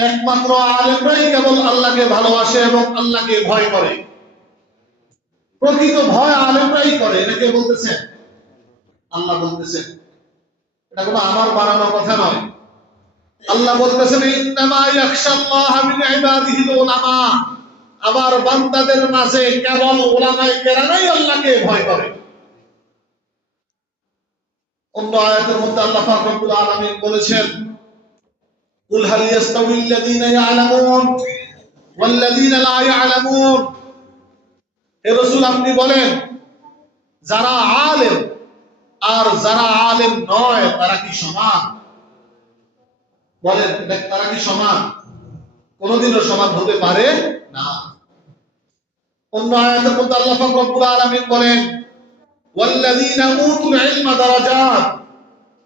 একমাত্র আলেমরাই কেবল আল্লাহকে ভালোবাসে এবং আল্লাহকে ভয় করে। প্রকৃত ভয় আলেমরাই করে এটা কে বলতেছেন। আল্লাহ বলতেছেন। এটা কোনো আমার বানানো কথা নয়। আল্লাহ বলতেছেন আমার বান্দাদের মাঝে কেবল উলামায়ে কেরামাই আল্লাহকে ভয় করে। অন্য আয়াতের মধ্যে আল্লাহ পাক রব্বুল আলামিন বলেছেন কুল হাল ইয়াস্তাউিল্লাযীনা ইয়ালামুন ওয়াল্লাযীনা লা ইয়ালামুন হে রাসূল, আপনি বলেন, যারা আলেম আর যারা আলেম নয়, তারা কি সমান? বলেন তারা কি সমান? কোনোদিনও সমান হতে পারে না। অন্য আয়াতের মধ্যে আল্লাহ রব্বুল আলামিন বলেন, ওয়াল্লাযীনা উতুল ইলমা দারাজাত।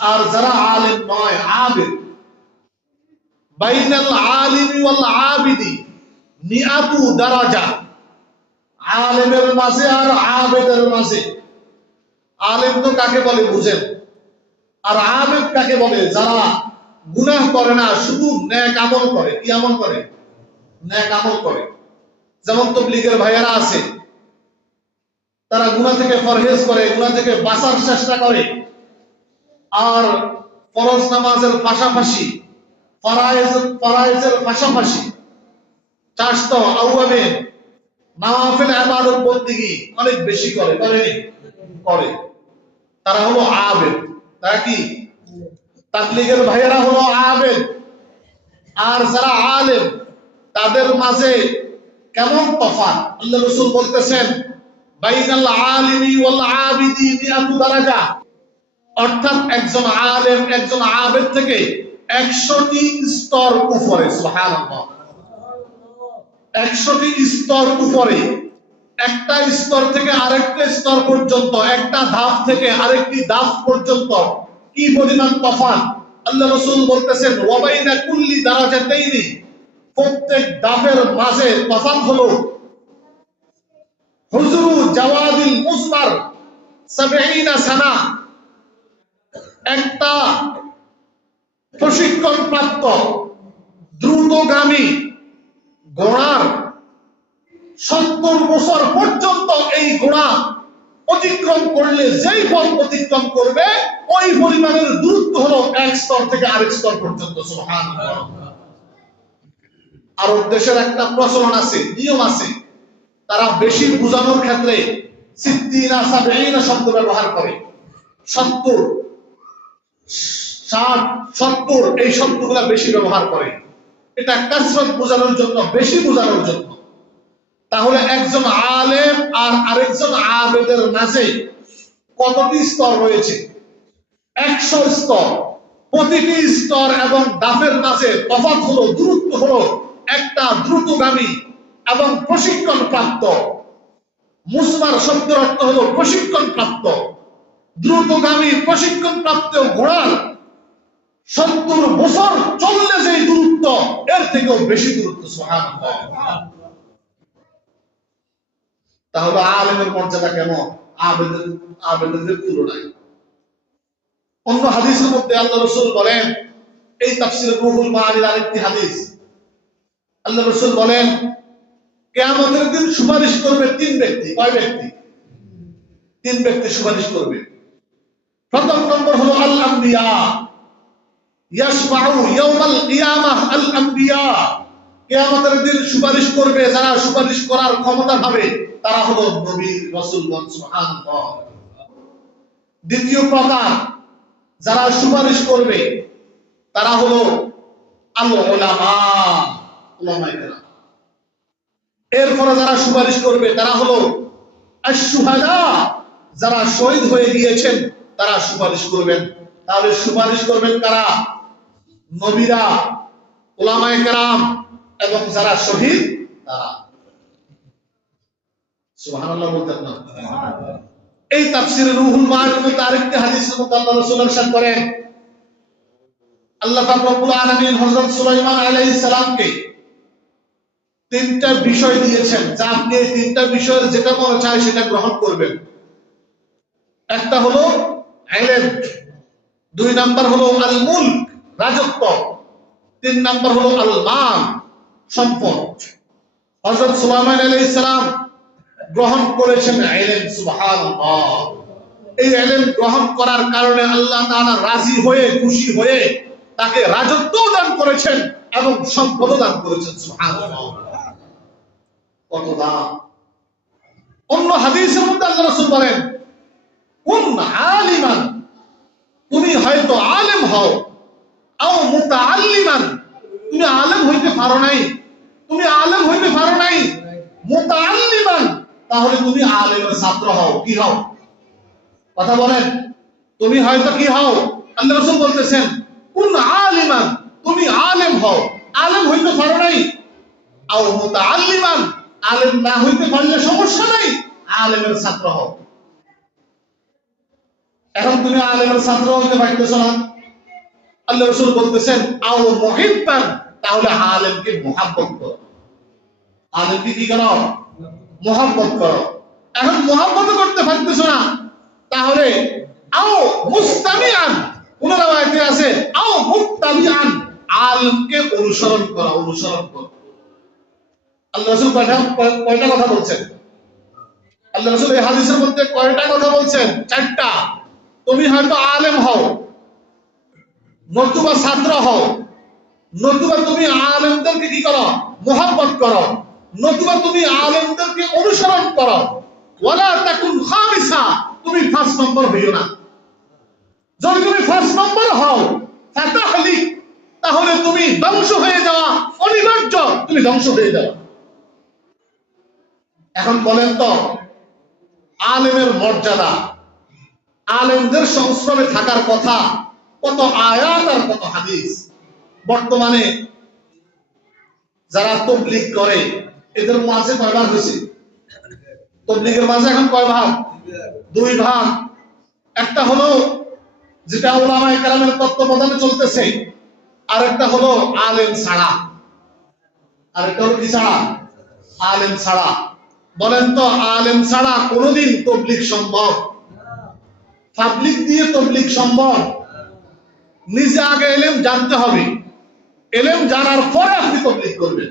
আর যারা আলেম নয়, আবিদ। বাইনাল আলিমি ওয়াল আবিদি মিআতু দারাজা। আলেমের মাঝে আর আবেদের মাঝে। আলেম তো কাকে বলে বুঝেন? আর আবেদ কাকে বলে? যারা গুনাহ করে না, শুধু ন্যাক আমল করে। কি আমল করে? ন্যাক আমল করে। যেমন তবলিগের ভাইয়ারা আছে, তারা গুণা থেকে পরহেজ করে গুণা থেকে বাঁচার চেষ্টা করে। আর ফরজ নামাজের পাশাপাশি ফরায়েজ, ফরায়েজের পাশাপাশি চাষত আউয়ামে নাওয়াফিল ইবাদত বন্দেগী অনেক বেশি করে করে তারা হলো আবেদ। তারা কি? তাবলিগের ভাইয়েরা হলো আবেদ। আর যারা আলেম, তাদের মাঝে কেমন তফাৎ? আল্লাহ রাসূল বলতেছেন, বাইনাল আলিমি ওয়াল আবিদি মিআতু দারাজা। অর্থাৎ একজন আলেম, একজন আবেদ থেকে 100টি স্তর উপরে একশোটি স্তর উপরে, একটা স্তর থেকে আরেকটা স্তর পর্যন্ত, একটা ধাপ থেকে আরেকটি ধাপ পর্যন্ত কি পরিমাণ তফাৎ? আল্লাহ রাসূল বলতেছেন ওয়া বাইনা কুল্লি দারাজাতাইনি। প্রত্যেক ধাপের মাঝে তফান হলো হুজুরু জাওয়াদিল মুসমার সাবঈনা সানা। একটা প্রশিক্ষণ প্রাপ্ত দ্রুতগামী ঘোড়ার সত্তর বছর পর্যন্ত এই ঘোড়া অতিক্রম করলে যেই পথ অতিক্রম করবে, ওই পরিমাণের দূরত্ব হলো এক স্তর থেকে আরেক স্তর পর্যন্ত আরব দেশের একটা প্রচলন আছে, নিয়ম আছে। তারা বেশি বোঝানোর ক্ষেত্রে সিদ্দিনা সাবঈনা শব্দ ব্যবহার করে। সত্তর সত্তর, এই বেশি ব্যবহার করে। এটা কাসরত বোঝানোর জন্য, বেশি বোঝানোর জন্য। তাহলে একজন আলেম আর আরেকজন আবেদের মাঝে কতটি স্তর রয়েছে? একশো স্তর। প্রতিটি স্তর এবং দাফের মাঝে তফাৎ হলো, দূরত্ব হলো একটা দ্রুতগামী এবং প্রশিক্ষণ প্রাপ্ত মুসমার শব্দের অর্থ হলো প্রশিক্ষণ প্রাপ্ত দ্রুতগামী প্রশিক্ষণ প্রাপ্ত ঘোড়ার সত্তর বছর চললে যে দূরত্ব, এর থেকেও বেশি দূরত্ব, সুবহানাল্লাহ। তাহলে আলেমের মর্যাদা কেমন আবেদের আবেদের তুলনায়? অন্য হাদিসের মধ্যে আল্লাহ রসুল বলেন, এই তাফসির রুহুল মানির আরেকটি হাদিস। আল্লাহ রসুল বলেন, কেয়ামতের দিন সুপারিশ করবে তিন ব্যক্তি। কয় ব্যক্তি? তিন ব্যক্তি সুপারিশ করবে। প্রথম নম্বর হলো আল আম্বিয়া ইয়াউমাল কিয়ামাহ আল আম্বিয়া কিয়ামতের দিন সুপারিশ করবে, যারা সুপারিশ করার ক্ষমতা পাবে তারা হলো নবী রাসূলগণ সুবহানাল্লাহ দ্বিতীয় প্রকার, যারা সুপারিশ করবে, তারা হলো আল উলামা উলামায়ে কেরাম এরপরে যারা সুপারিশ করবে, তারা হলো আশ-শুহাদা, যারা শহীদ হয়ে গিয়েছেন। তারা সুপারিশ করবেন। তাহলে সুপারিশ করবেন কারা? নবীরা, ওলামায়ে কেরাম এবং যারা শহীদ, তারা। আল্লাহ তিনটা বিষয় দিয়েছেন। যা আপনি তিনটা বিষয়ের যেটা মনে চায় সেটা গ্রহণ করবেন। একটা হলো দুই নাম্বার হলো আল মুলক রাজত্ব। তিন নাম্বার হলো আল মাল সম্পদ। হযরত সুলাইমান আলাইহিস সালাম গ্রহণ করেছেন ইলম সুবহানাল্লাহ। এই ইলম গ্রহণ করার কারণে আল্লাহ তাআলা রাজি হয়ে, খুশি হয়ে তাকে রাজত্ব দান করেছেন এবং সম্পদ দান করেছেন, সুবহানাল্লাহ। কত দাম। অন্য হাদিসের মধ্যে আল্লাহ রাসূল বলেন কুন আলিমান। তুমি হয়তো আলেম হও, আও মুতাআল্লিমান। তুমি আলেম হইতে পারো নাই। তুমি আলেম হইতে পারো নাই। মুতাআল্লিমান। তাহলে তুমি আলেমের ছাত্র হও, কি হও? কথা বলেন, তুমি হয়তো কি হও? আল্লাহ রাসূল বলতেছেন, কুন আলিমান, তুমি আলেম হও। আলেম হইতে পারো নাই। আও মুতাআল্লিমান, আলেম না হইতে পারলে সমস্যা নাই। আলেমের ছাত্র হও। এখন তুমি আলেমের ছাত্র হইতে পারতেছো না। আল্লাহ রসুল বলতেছেন আও মহিব্বান তাহলে আলেমকে মোহাব্বত করো। আলেমকে কি করো? মোহাব্বত করো। এখন মোহাব্বত করতে পারতেছো না, তাহলে আও মুস্তামিআন। কোন রাওয়ায়াতে আছে, আও মুত্তাবিআন আলেমকে অনুসরণ করো অনুসরণ করো। আল্লাহ রসুল কয়টা কথা বলছেন? আল্লাহ রসুল এই হাদিসের মধ্যে কয়টা কথা বলছেন? চারটা। তুমি হয়তো আলেম হও, নতুবা ছাত্র হও, নতুবা তুমি আলেমদেরকে কি করো? মোহাম্মত করো। নতুবা তুমি আলেমদেরকে অনুসরণ করো। তুমি ফার্স্ট নম্বর হইও না। যদি তুমি ফার্স্ট নম্বর হও ফাতাহলি তাহলে তুমি ধ্বংস হয়ে যাওয়া অনিবার্য, তুমি ধ্বংস হয়ে যাওয়া। এখন বলেন তো, আলেমের মর্যাদা আলেমদের সংস্রবে থাকার কথা, কত আয়াত আর কত হাদিস। বর্তমানে যারা তবলিগ করে, এদের মাঝে কয় ভাগ হয়েছে? তবলিগের মাঝে এখন কয় ভাগ? দুই ভাগ। একটা হলো, যেটা ওলামায়ে কেরামের তত্ত্বাবধানে চলতেছে আর একটা হলো আলেম ছাড়া। আর একটা হলো কি ছাড়া? আলেম ছাড়া। বলেন তো, আলেম ছাড়া কোনোদিন তবলিগ সম্ভব? পাবলিক দিয়ে তবলিগ সম্ভব। নিজে আগে এলেম জানতে হবে। এলেম জানার পরে আপনি তবলিগ করবেন।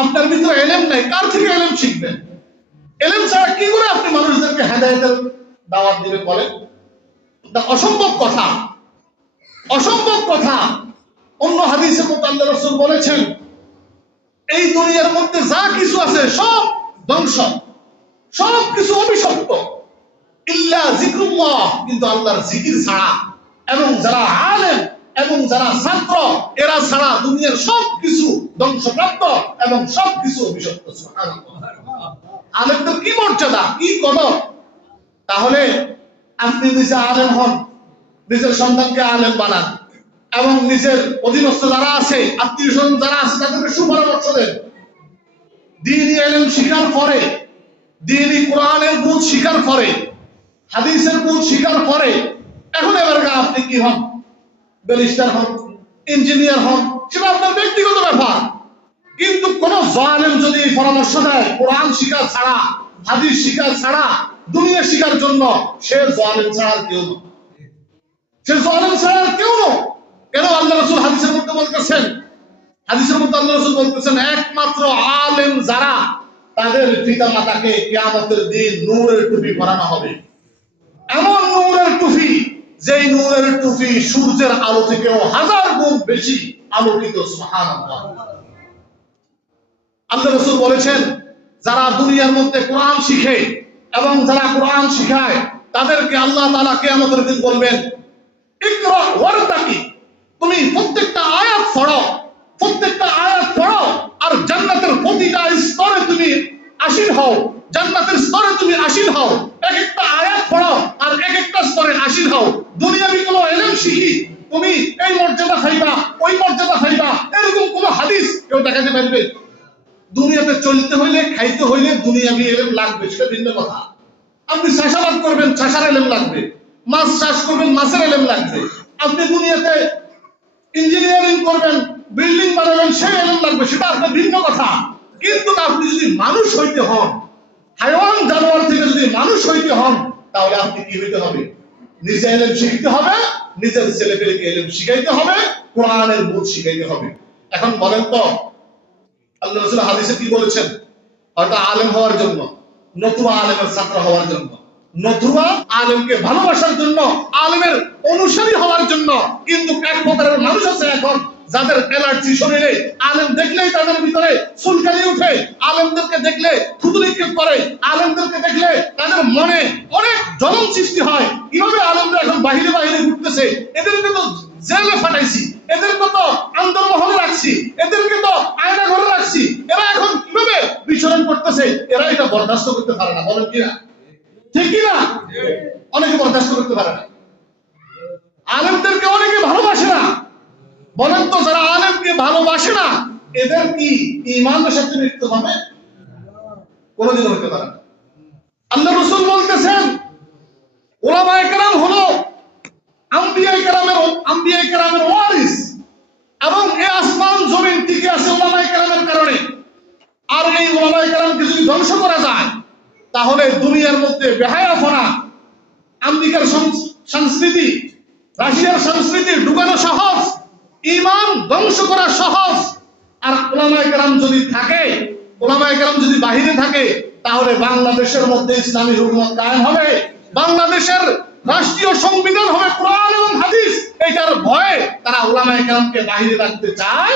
আপনার ভিতরে এলেম নাই, কার থেকে এলেম শিখবেন? এলেম ছাড়া কি করে আপনি মানুষদেরকে হেদায়েতের দাওয়াত দিবেন বলেন? অসম্ভব কথা। অসম্ভব কথা। অন্য হাদিসে মতো রাসূল বলেছেন, এই দুনিয়ার মধ্যে যা কিছু আছে সব ধ্বংস, সব কিছু অভিশপ্ত। ইল্লা কিন্তু আল্লাহর জিকির ছাড়া। এবং যারা আলেম এবং যারা ছাত্র, এরা ছাড়া দুনিয়ার সব কিছু ধ্বংসপ্রাপ্ত এবং সব কিছু অভিশপ্ত। আলেমদের কি মর্যাদা, কি কদর? তাহলে আপনি নিজে আলেম হন, নিজের সন্তানকে আলেম বানান। এবং নিজের অধীনস্থ যারা আছে, আত্মীয় স্বজন যারা আছে, তাদেরকে সুপরামর্শ দেন। দিনই এলেম শিকার করে দিনই কোরআনের বুঝ স্বীকার করে। হাদিসের বুঝ স্বীকার করে এখন এবার আপনি কি হন? ব্যারিস্টার হন, ইঞ্জিনিয়ার হন, সেটা আপনার ব্যক্তিগত ব্যাপার। কিন্তু কোন জালেম যদি এই পরামর্শ দেয়, কোরআন শিকার ছাড়া, হাদিস শিকার ছাড়া, দুনিয়া শিকার জন্য, সে জালেম ছাড়া কেউ সে জালেম ছাড়া কেউ কেন আল্লাহ রসুল হাদিসের মধ্যে বলতেছেন? হাদিসের মধ্যে আল্লাহ রসুল বলতেছেন, একমাত্র আলেম যারা, তাদের পিতা মাতাকে কিয়ামতের দিন নূরের টুপি পরানো হবে। এমন নূরের টুপি, যেই নূরের টুপি সূর্যের আলো থেকেও হাজার গুণ বেশি আলোকিত আল্লাহ রসুল বলেছেন, যারা দুনিয়ার মধ্যে কোরআন শিখে এবং যারা কোরআন শিখায়, তাদেরকে আল্লাহ তাআলা কিয়ামতের দিন বলবেন তুমি প্রত্যেকটা আয়াত পড়ো, প্রত্যেকটা আয়াত পড়ো, আর জান্নাতের প্রতিটা স্তরে তুমি আসীন হও, জান্নাতের স্তরে তুমি আসীন হও, এক একটা আয়াত পড়ো আর এক একটা স্তরে আসীন হও দুনিয়াবি কোনো এলেম শিখি, তুমি এই মর্যাদা খাইবা, ওই মর্যাদা খাইবা, এরকম কেউ দেখাতে পারবে। দুনিয়াতে চলতে হইলে, খাইতে হইলে দুনিয়াবি এলেম লাগবে, সেটা ভিন্ন কথা। আপনি চাষাবাদ করবেন, চাষার এলেম লাগবে। মাছ চাষ করবেন, মাছের এলেম লাগবে। আপনি দুনিয়াতে ইঞ্জিনিয়ারিং করবেন বিল্ডিং বানাবেন, সেই এলেম লাগবে, সেটা আপনার ভিন্ন কথা। কিন্তু আপনি যদি মানুষ হইতে হন, হাইওয়ান জানোয়ার থেকে যদি মানুষ হইতে হন তাহলে আপনি কি হইতে হবে? নিজে এলেম শিখতে হবে, নিজের ছেলে পেলেকে এলেম শিখাইতে হবে, কোরআনের মূল শিখাইতে হবে। এখন বলেন তো, আল্লাহ রসুল হাদিসে কি বলেছেন? হয়তো আলেম হওয়ার জন্য, নতুবা আলেমের ছাত্র হওয়ার জন্য, নতুবা আলেমকে ভালোবাসার জন্য, আলেমের অনুসারী হওয়ার জন্য, কিন্তু এক প্রকারের মানুষ আছে এখন যাদের অ্যালার্জি শরীরে, আলেম দেখলেই তাদের ভিতরে চুলকানি উঠে। আলেমদেরকে দেখলে থুতু করে। আলেমদেরকে দেখলে তাদের মনে অনেক জ্বলন সৃষ্টি হয়। কীভাবে আলেমরা এখন বাহিরে বাহিরে ঘুরতেছে? এদেরকে তো জেলে ফাটাইছি। এদেরকে তো আন্দোলন রাখছি। এদেরকে তো আয়না ঘরে রাখছি। এরা এখন কীভাবে বিচরণ করতেছে? এরা এটা বরদাস্ত করতে পারে না। বলেন কিনা ঠিক কিনা অনেকে বরদাস্ত করতে পারে না। আলেমদেরকে অনেকে ভালোবাসে না। বলেন তো, যারা আলেমকে ভালোবাসে না, এদের কি ইমানের সাথে মৃত্যু হবে? কোনোদিন হতে পারে আল্লাহ রসুল বলতেছেন ওলামায়ে কেরাম হলো আম্বিয়া কেরামের আম্বিয়া কেরামের ওয়ারিস, এবং এই আসমান জমিন টিকে আছে ওলামায়ে কেরামের কারণে। আর এই ওলামায়ে কেরামকে যদি ধ্বংস করা যায়, তাহলে দুনিয়ার মধ্যে বেহায়াফনা আমেরিকার সং- সংস্কৃতি, রাশিয়ার সংস্কৃতি, ঢুকানো সহজ ইমান ধ্বংস করা সহজ। আর ওলামায় কেরাম যদি থাকে, ওলামায় কেরাম যদি বাহিরে থাকে, তাহলে বাংলাদেশের মধ্যে ইসলামী হুকুমত কায়েম হবে। বাংলাদেশের রাষ্ট্রীয় সংবিধান হবে কোরআন এবং হাদিস। এটার ভয়ে তারা ওলামায় কেরামকে বাহিরে রাখতে চায়।